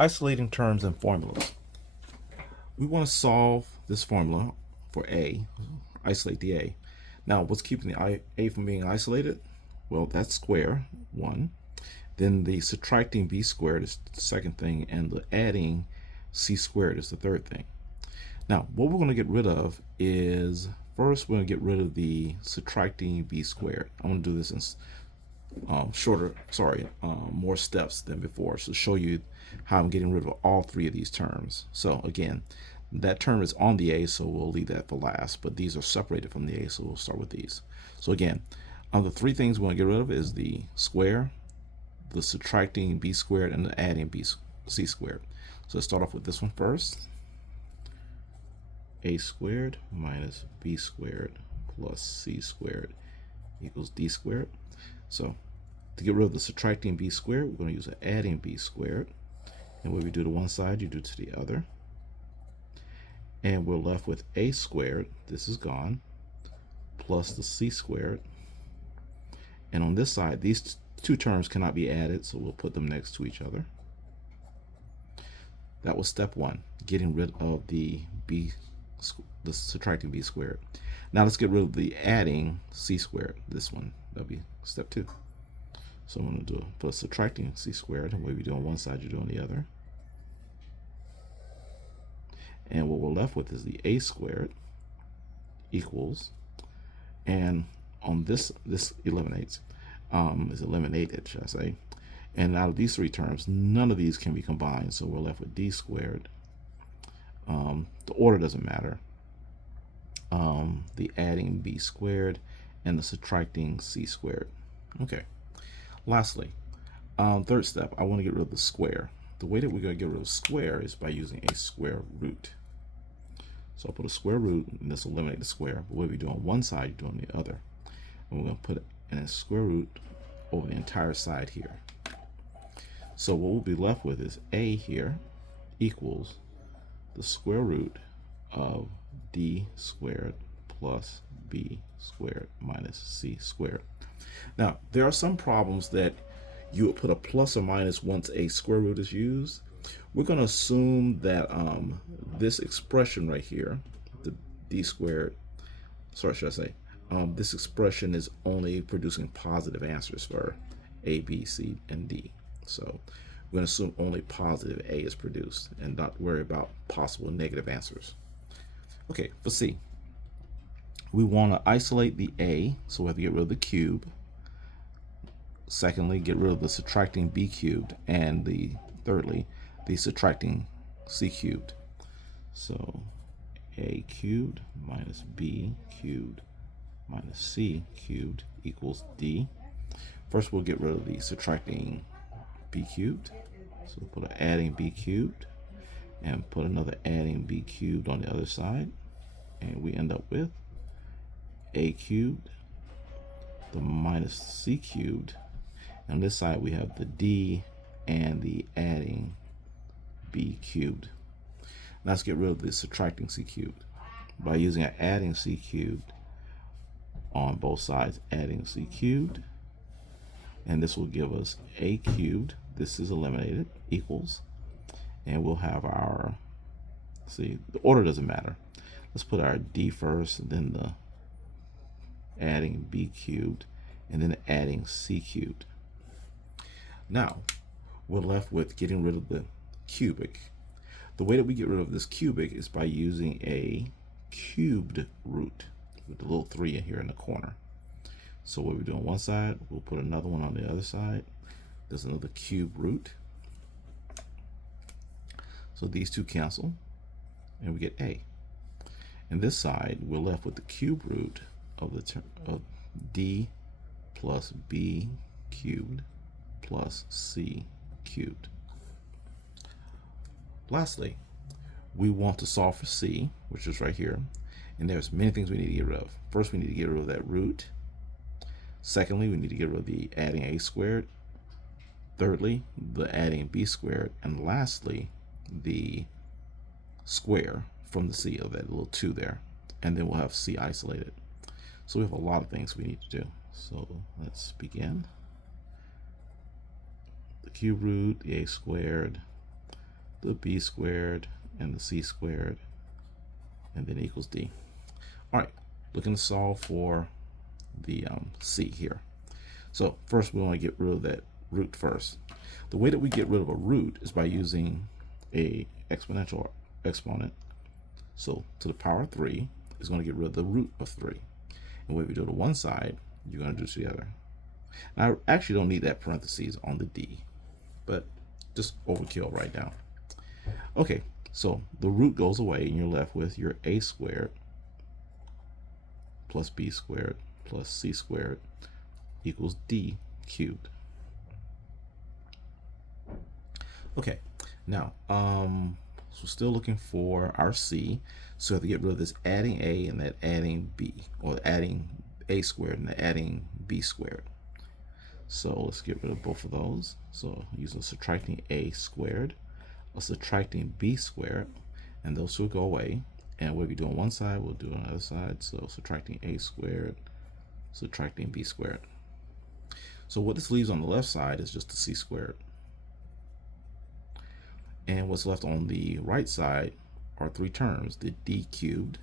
Isolating terms and formulas. We want to solve this formula for a, isolate the a. Now, what's keeping the a from being isolated? Well, that's square, 1. Then the subtracting b squared is the second thing, and the adding c squared is the third thing. Now, what we're going to get rid of is, first we're going to get rid of the subtracting b squared. I'm going to do this in more steps than before, so show you how I'm getting rid of all three of these terms. So again, that term is on the a, so we'll leave that for last, but these are separated from the a, so we'll start with these. So again, the three things we want to get rid of is the square, the subtracting b squared, and the adding c squared. So let's start off with this one first. A squared minus b squared plus c squared equals d squared. So to get rid of the subtracting b squared, we're going to use an adding b squared. And what we do to one side, you do to the other. And we're left with a squared, this is gone, plus the c squared. And on this side, these two terms cannot be added, so we'll put them next to each other. That was step 1, getting rid of the subtracting b squared. Now let's get rid of the adding c squared, this one. That'll be step 2. So I'm going to put a subtracting c squared, and what we do on one side, you do on the other. And what we're left with is the a squared equals, and on this eliminates, is eliminated, should I say. And out of these three terms, none of these can be combined, so we're left with d squared. The order doesn't matter. The adding b squared and the subtracting c squared. Okay. Lastly, third step, I want to get rid of the square. The way that we're going to get rid of square is by using a square root. So I'll put a square root, and this will eliminate the square. But what we do on one side, you do on the other. And we're going to put it in a square root over the entire side here. So what we'll be left with is a here equals the square root of d squared plus b squared minus c squared. Now, there are some problems that you would put a plus or minus once a square root is used. We're going to assume that this expression right here, the d squared, this expression is only producing positive answers for a, b, c, and d. So we're going to assume only positive a is produced and not worry about possible negative answers. Okay, for c, we want to isolate the a, so we have to get rid of the cube. Secondly, get rid of the subtracting b cubed, and thirdly, the subtracting c cubed. So a cubed minus b cubed minus c cubed equals d. First, we'll get rid of the subtracting b cubed. So we'll put an adding b cubed and put another adding b cubed on the other side. And we end up with a cubed, the minus c cubed. On this side, we have the d and the adding b cubed. Now let's get rid of the subtracting c cubed by using an adding c cubed on both sides, adding c cubed, and this will give us a cubed. This is eliminated, equals, and we'll have our, see, the order doesn't matter. Let's put our d first, and then the adding b cubed, and then adding c cubed. Now, we're left with getting rid of the cubic. The way that we get rid of this cubic is by using a cubed root with the little 3 in here in the corner. So what we do on one side, we'll put another one on the other side. There's another cube root. So these two cancel, and we get a. And this side, we're left with the cube root of of d plus b cubed plus c cubed. Lastly, we want to solve for c, which is right here. And there's many things we need to get rid of. First, we need to get rid of that root. Secondly, we need to get rid of the adding a squared. Thirdly, the adding b squared. And lastly, the square from the c of that little 2 there. And then we'll have c isolated. So we have a lot of things we need to do. So let's begin. The cube root, the a squared, the b squared and the c squared, and then equals d. All right, looking to solve for the c here. So first we want to get rid of that root first. The way that we get rid of a root is by using a exponential exponent. So to the power of 3 is going to get rid of the root of 3. And when we do it to one side, you're going to do it to the other. Now, I actually don't need that parentheses on the d, but just overkill right now. Okay, so the root goes away and you're left with your a squared plus b squared plus c squared equals d cubed. Okay, now so still looking for our c, so we have to get rid of this adding a and that adding b, or adding a squared and the adding b squared. So let's get rid of both of those. So using subtracting a squared or subtracting b squared, and those two will go away. And what we do on one side, we'll do on the other side. So subtracting a squared, subtracting b squared. So what this leaves on the left side is just the c squared. And what's left on the right side are three terms: the d cubed,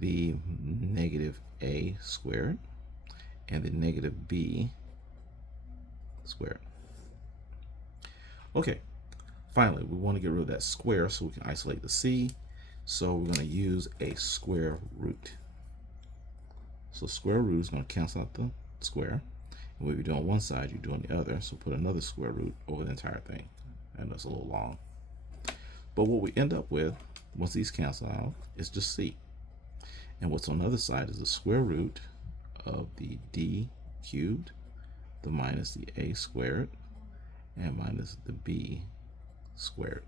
the negative a squared, and the negative b squared. Okay, finally, we want to get rid of that square so we can isolate the c. So we're going to use a square root. So square root is going to cancel out the square. And what you do on one side, you do on the other. So put another square root over the entire thing. And that's a little long. But what we end up with, once these cancel out, is just c. And what's on the other side is the square root of the d cubed, the minus the a squared, and minus the b squared.